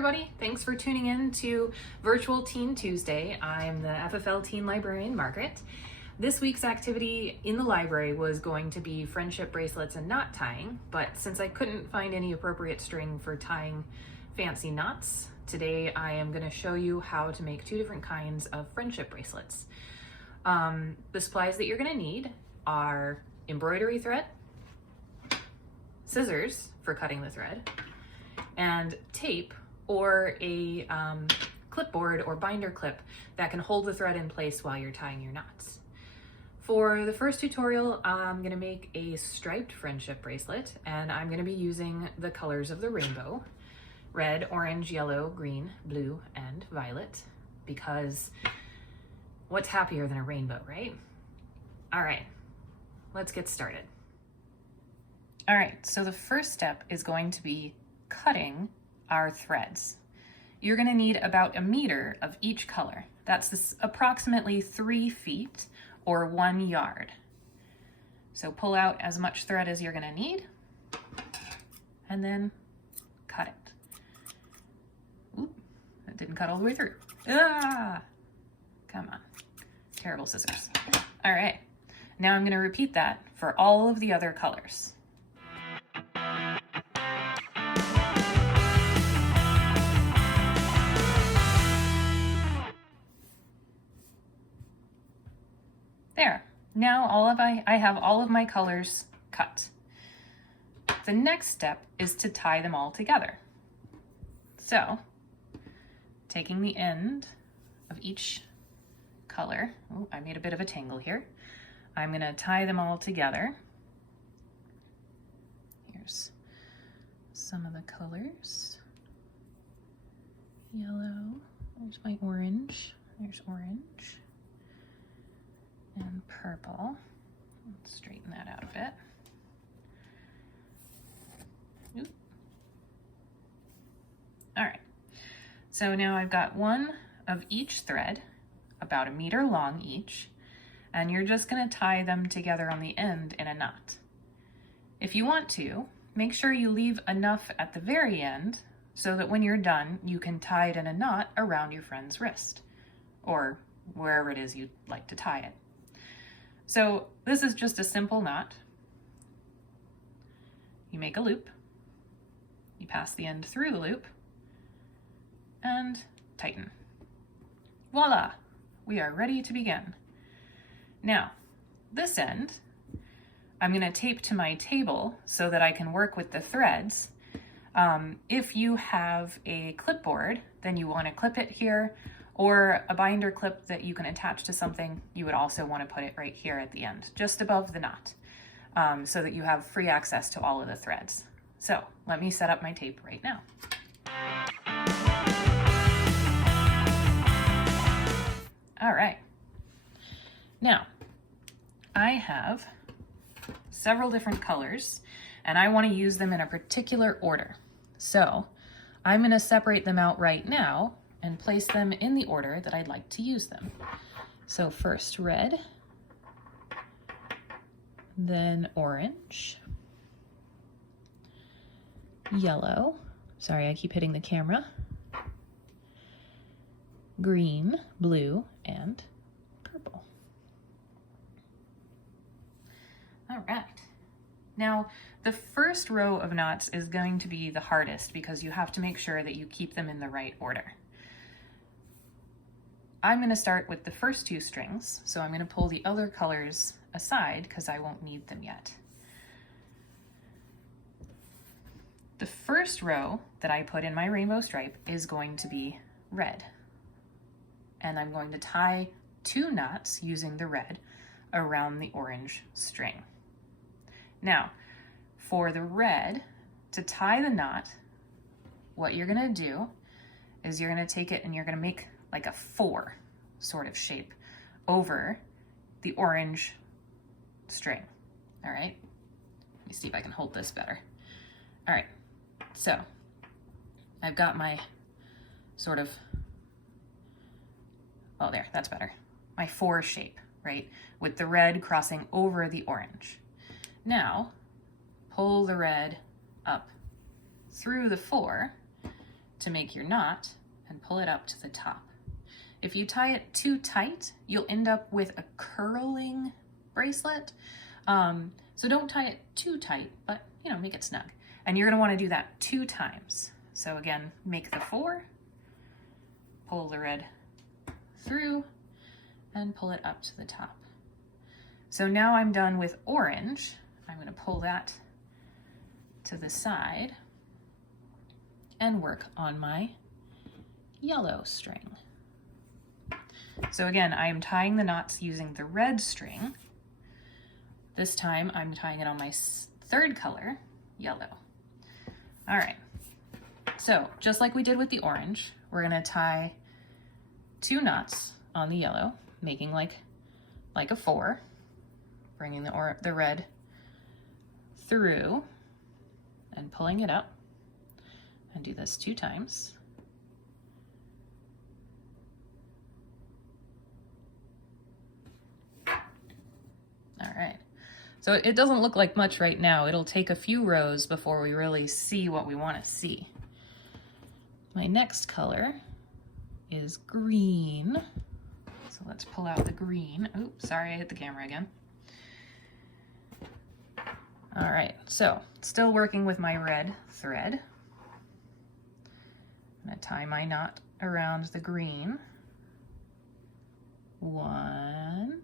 everybody. Thanks for tuning in to Virtual Teen Tuesday. I'm the FFL Teen Librarian, Margaret. This week's activity in the library was going to be friendship bracelets and knot tying, but since I couldn't find any appropriate string for tying fancy knots, today I am going to show you how to make two different kinds of friendship bracelets. The supplies that you're going to need are embroidery thread, scissors for cutting the thread, and tape or a clipboard or binder clip that can hold the thread in place while you're tying your knots. For the first tutorial, I'm going to make a striped friendship bracelet, and I'm going to be using the colors of the rainbow: red, orange, yellow, green, blue, and violet, because what's happier than a rainbow, right? All right, let's get started. All right, so the first step is going to be cutting our threads. You're going to need about 1 meter of each color. That's approximately 3 feet or 1 yard. So pull out as much thread as you're going to need and then cut it. Oop, that didn't cut all the way through. Ah, come on, terrible scissors. All right, now I'm going to repeat that for all of the other colors. There, now I have all of my colors cut. The next step is to tie them all together. So, taking the end of each color, oh, I made a bit of a tangle here. I'm going to tie them all together. Here's some of the colors. Yellow, there's my orange, there's orange. And purple. Let's straighten that out a bit. Oop. All right, so now I've got one of each thread, about 1 meter long each, and you're just going to tie them together on the end in a knot. If you want to, make sure you leave enough at the very end so that when you're done, you can tie it in a knot around your friend's wrist, or wherever it is you'd like to tie it. So this is just a simple knot. You make a loop, you pass the end through the loop, and tighten. Voila, we are ready to begin. Now, this end, I'm going to tape to my table so that I can work with the threads. If you have a clipboard, then you want to clip it here, or a binder clip that you can attach to something, you would also want to put it right here at the end, just above the knot, so that you have free access to all of the threads. So let me set up my tape right now. All right. Now, I have several different colors, and I want to use them in a particular order. So I'm going to separate them out right now and place them in the order that I'd like to use them. So first red, then orange, yellow, sorry I keep hitting the camera, green, blue, and purple. All right. Now, the first row of knots is going to be the hardest because you have to make sure that you keep them in the right order. I'm going to start with the first 2 strings, so I'm going to pull the other colors aside because I won't need them yet. The first row that I put in my rainbow stripe is going to be red, and I'm going to tie 2 knots using the red around the orange string. Now, for the red, to tie the knot, what you're going to do is you're going to take it and you're going to make like a 4 sort of shape over the orange string. All right, let me see if I can hold this better. All right, so I've got my sort of, oh there, that's better. My 4 shape, right? With the red crossing over the orange. Now, pull the red up through the 4 to make your knot and pull it up to the top. If you tie it too tight, you'll end up with a curling bracelet. So don't tie it too tight, but you know, make it snug. And you're gonna wanna do that 2 times. So again, make the 4, pull the red through, and pull it up to the top. So now I'm done with orange. I'm gonna pull that to the side and work on my yellow string. So again, I am tying the knots using the red string. This time I'm tying it on my 3rd color, yellow. All right, so just like we did with the orange, we're gonna tie 2 knots on the yellow, making like a 4, bringing the red through and pulling it up, and do this 2 times. All right, so it doesn't look like much right now. It'll take a few rows before we really see what we want to see. My next color is green. So let's pull out the green. Oops, sorry, I hit the camera again. All right, so still working with my red thread. I'm gonna tie my knot around the green. 1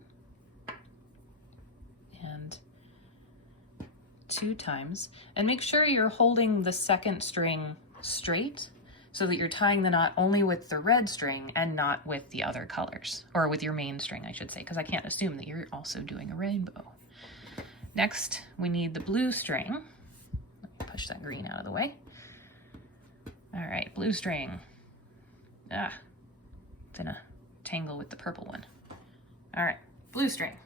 and 2 times. And make sure you're holding the 2nd string straight so that you're tying the knot only with the red string and not with the other colors, or with your main string, I should say, because I can't assume that you're also doing a rainbow. Next, we need the blue string. Let me push that green out of the way. All right, blue string. It's in a tangle with the purple one. All right, blue string.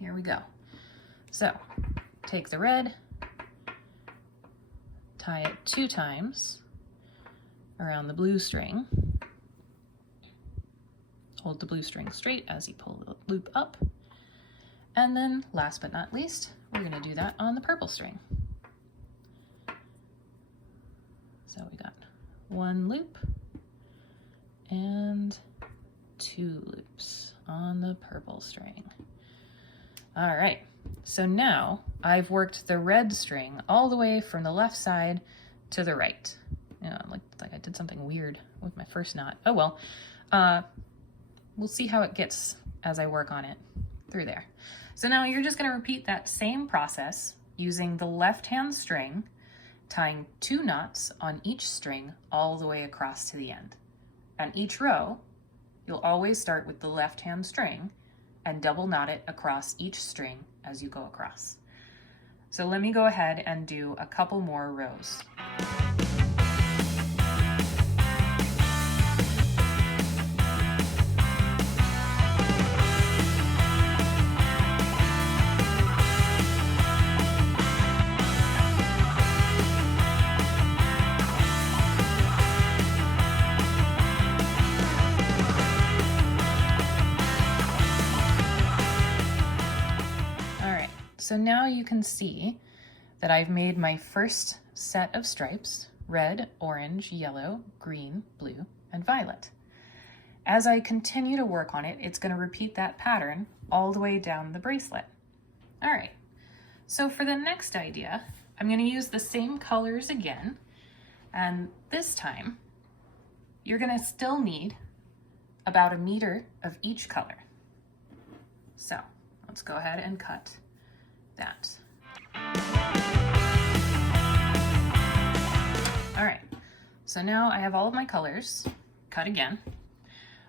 Here we go. So, take the red, tie it 2 times around the blue string. Hold the blue string straight as you pull the loop up. And then, last but not least, we're gonna do that on the purple string. So we got 1 loop and 2 loops on the purple string. All right, so now I've worked the red string all the way from the left side to the right. You know, like I did something weird with my first knot. Oh well, we'll see how it gets as I work on it through there. So now you're just gonna repeat that same process using the left-hand string, tying 2 knots on each string all the way across to the end. And each row, you'll always start with the left-hand string and double knot it across each string as you go across. So let me go ahead and do a couple more rows. So now you can see that I've made my first set of stripes: red, orange, yellow, green, blue, and violet. As I continue to work on it, it's going to repeat that pattern all the way down the bracelet. All right, so for the next idea, I'm going to use the same colors again, and this time you're going to still need about 1 meter of each color. So let's go ahead and cut that. All right, so now I have all of my colors cut again,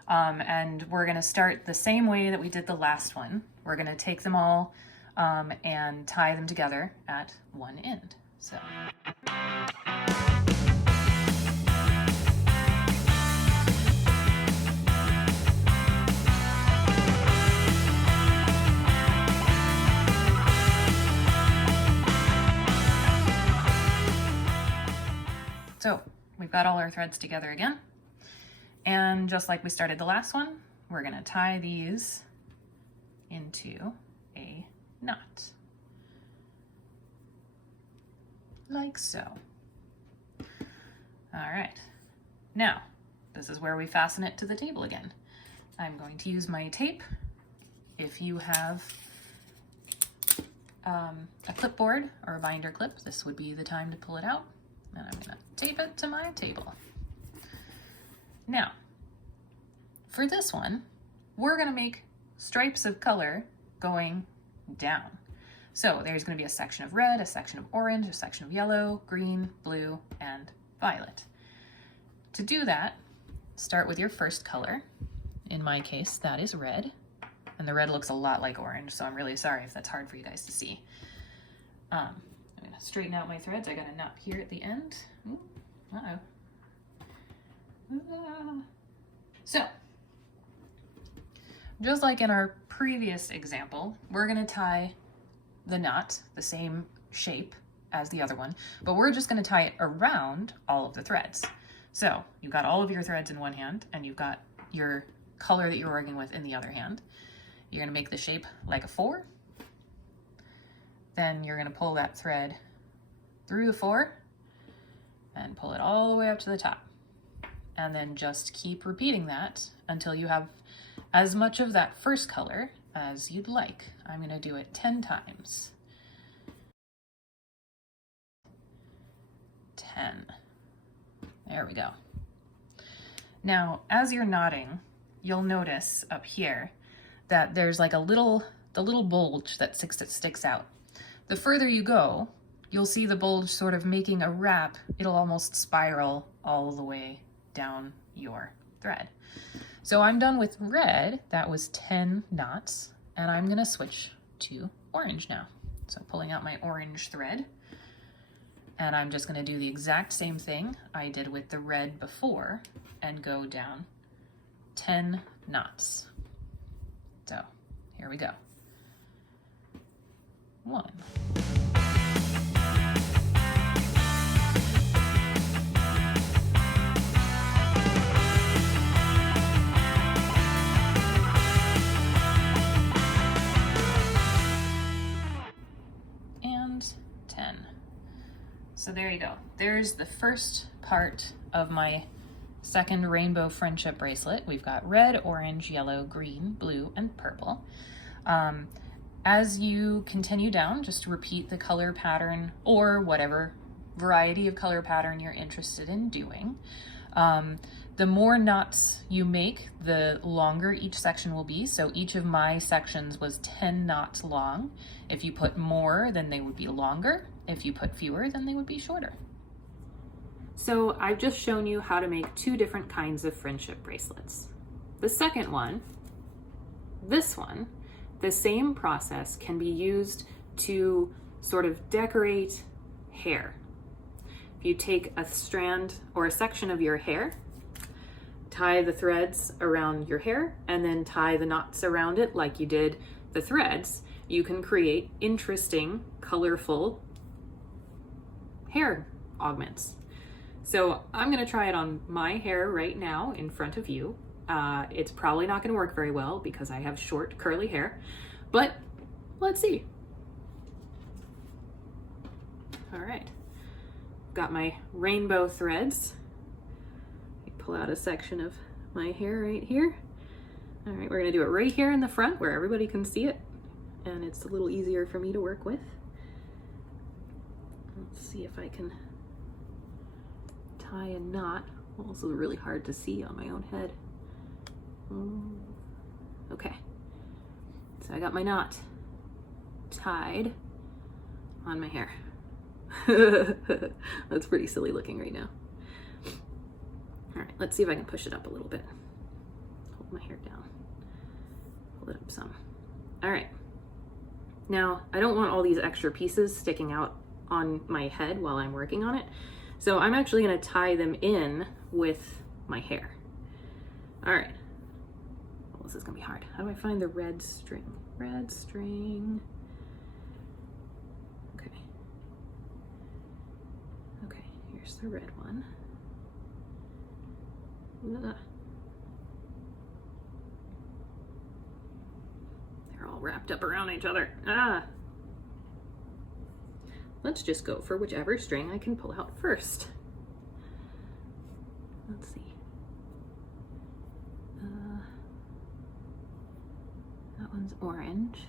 and we're gonna start the same way that we did the last one. We're gonna take them all and tie them together at one end. So we've got all our threads together again, and just like we started the last one, we're gonna tie these into a knot, like so. All right, Now, this is where we fasten it to the table again. I'm going to use my tape. If you have a clipboard or a binder clip, this would be the time to pull it out. And I'm gonna tape it to my table. Now, for this one, we're gonna make stripes of color going down. So there's gonna be a section of red, a section of orange, a section of yellow, green, blue, and violet. To do that, start with your first color. In my case, that is red. And the red looks a lot like orange, so I'm really sorry if that's hard for you guys to see. I'm gonna straighten out my threads. I got a knot here at the end. Ooh, So, just like in our previous example, we're gonna tie the knot the same shape as the other one, but we're just gonna tie it around all of the threads. So, you've got all of your threads in one hand, and you've got your color that you're working with in the other hand. You're gonna make the shape like a 4. Then you're gonna pull that thread through the 4 and pull it all the way up to the top. And then just keep repeating that until you have as much of that first color as you'd like. I'm gonna do it 10 times. 10. There we go. Now, as you're knotting, you'll notice up here that there's like the little bulge that sticks out. The further you go, you'll see the bulge sort of making a wrap. It'll almost spiral all the way down your thread. So I'm done with red. That was 10 knots, and I'm gonna switch to orange now. So pulling out my orange thread, and I'm just gonna do the exact same thing I did with the red before and go down 10 knots. So here we go. 1. And 10. So there you go. There's the first part of my second rainbow friendship bracelet. We've got red, orange, yellow, green, blue, and purple. As you continue down, just repeat the color pattern or whatever variety of color pattern you're interested in doing. The more knots you make, the longer each section will be. So each of my sections was 10 knots long. If you put more, then they would be longer. If you put fewer, then they would be shorter. So I've just shown you how to make 2 different kinds of friendship bracelets. The second one, this one, the same process can be used to sort of decorate hair. If you take a strand or a section of your hair, tie the threads around your hair, and then tie the knots around it like you did the threads, you can create interesting, colorful hair augments. So I'm gonna try it on my hair right now in front of you. It's probably not gonna work very well because I have short curly hair, but let's see. All right, got my rainbow threads. Pull out a section of my hair right here. All right, we're gonna do it right here in the front where everybody can see it, and it's a little easier for me to work with. Let's see if I can tie a knot. Also really hard to see on my own head. Okay, so I got my knot tied on my hair. That's pretty silly looking right now. All right, let's see if I can push it up a little bit. Hold my hair down, pull it up some. All right, now I don't want all these extra pieces sticking out on my head while I'm working on it. So I'm actually gonna tie them in with my hair. All right, well, this is gonna be hard. How do I find the red string? Red string. Okay. Okay, here's the red one. Ugh. They're all wrapped up around each other. Ah. Let's just go for whichever string I can pull out first. let's see. That one's orange.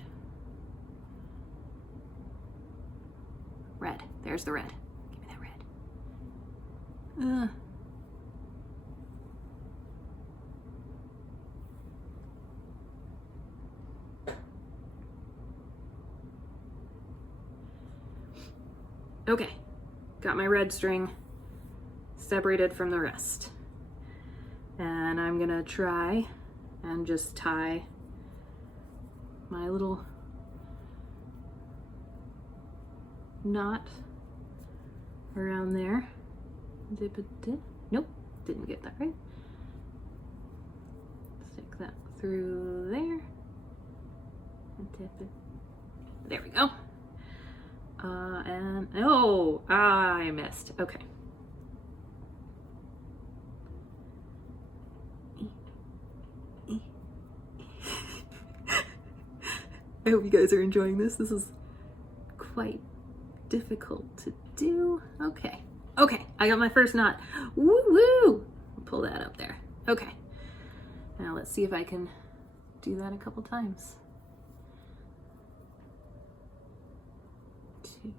Red. There's the red. Give me that red. Okay, got my red string separated from the rest. And I'm gonna try and just tie my little knot around there. Nope, didn't get that right. Stick that through there. There we go. And oh, I missed. Okay. I hope you guys are enjoying this. This is quite difficult to do. Okay. Okay, I got my first knot. Woo woo! Pull that up there. Okay. Now let's see if I can do that a couple times. 2.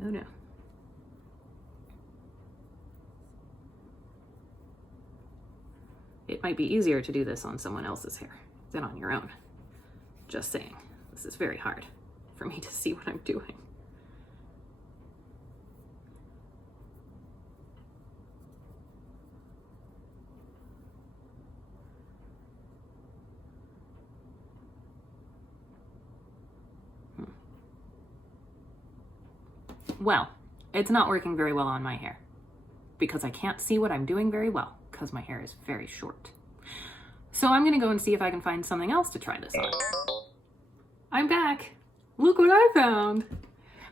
Oh no. It might be easier to do this on someone else's hair than on your own. Just saying. This is very hard for me to see what I'm doing. Well, it's not working very well on my hair because I can't see what I'm doing very well because my hair is very short. So I'm gonna go and see if I can find something else to try this on. I'm back. Look what I found.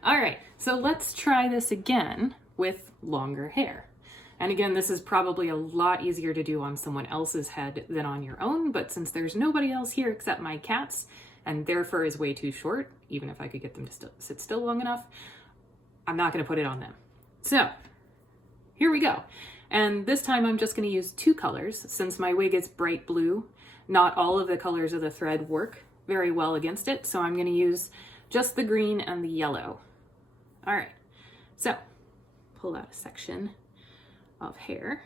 All right, so let's try this again with longer hair. And again, this is probably a lot easier to do on someone else's head than on your own, but since there's nobody else here except my cats, and their fur is way too short, even if I could get them to sit still long enough, I'm not gonna put it on them. So, here we go. And this time I'm just gonna use 2 colors. Since my wig is bright blue, not all of the colors of the thread work very well against it, so I'm gonna use just the green and the yellow. All right, so pull out a section of hair.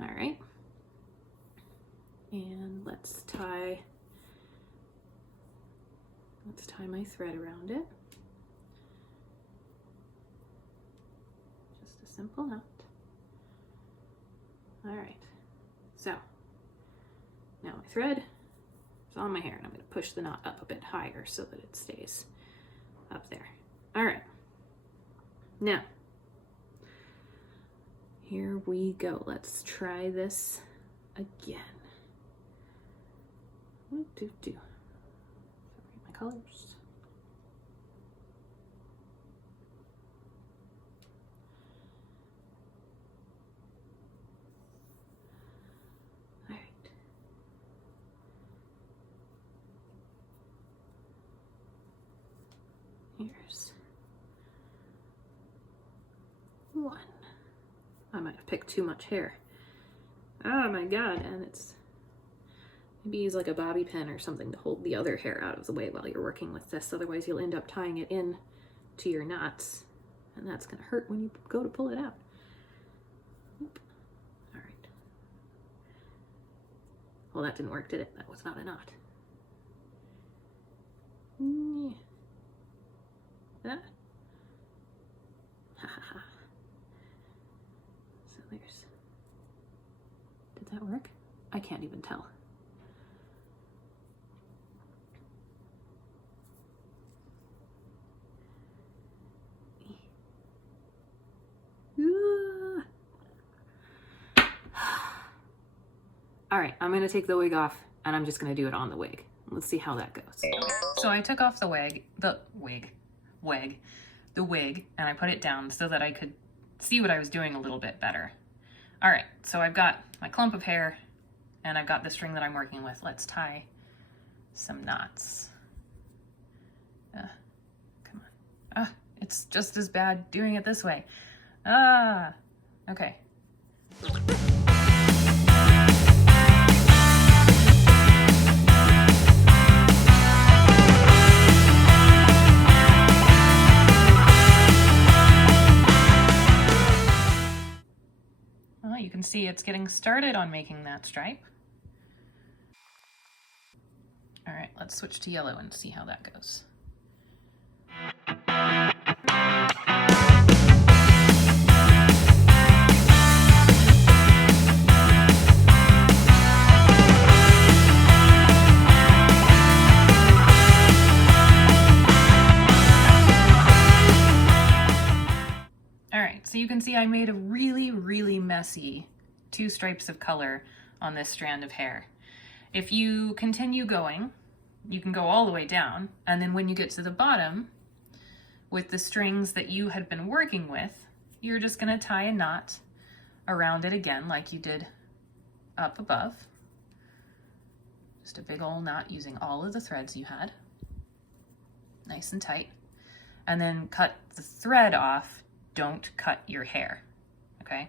All right, and let's tie my thread around it. Just a simple knot. All right, so now my thread is on my hair, and I'm going to push the knot up a bit higher so that it stays up there. All right, now here we go. Let's try this again. Sorry, my colors. All right. Here's one. I might have picked too much hair. Oh my god, and it's maybe use like a bobby pin or something to hold the other hair out of the way while you're working with this, otherwise you'll end up tying it in to your knots, and that's gonna hurt when you go to pull it out. Oop. All right. Well, that didn't work, did it? That was not a knot. Ah. Ha ha ha. So there's, did that work? I can't even tell. All right, I'm gonna take the wig off and I'm just gonna do it on the wig. Let's see how that goes. So I took off the wig, and I put it down so that I could see what I was doing a little bit better. All right, so I've got my clump of hair and I've got the string that I'm working with. Let's tie some knots. Come on. It's just as bad doing it this way. Ah, okay. Well, you can see it's getting started on making that stripe. All right, let's switch to yellow and see how that goes. So you can see I made a really messy 2 stripes of color on this strand of hair. If you continue going, you can go all the way down, and then when you get to the bottom, with the strings that you had been working with, you're just gonna tie a knot around it again like you did up above. Just a big old knot using all of the threads you had. Nice and tight. And then cut the thread off. Don't cut your hair, okay?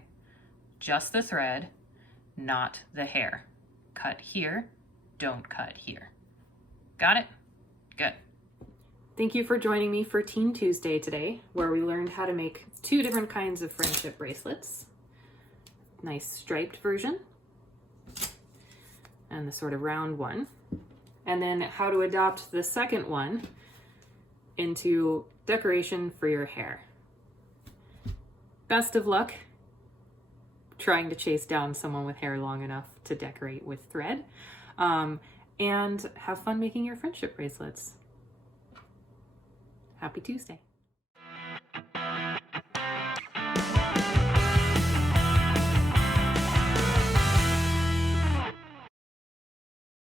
Just the thread, not the hair. Cut here, don't cut here. Got it? Good. Thank you for joining me for Teen Tuesday today, where we learned how to make 2 different kinds of friendship bracelets. Nice striped version, and the sort of round one. And then how to adopt the second one into decoration for your hair. Best of luck trying to chase down someone with hair long enough to decorate with thread, and have fun making your friendship bracelets. Happy Tuesday.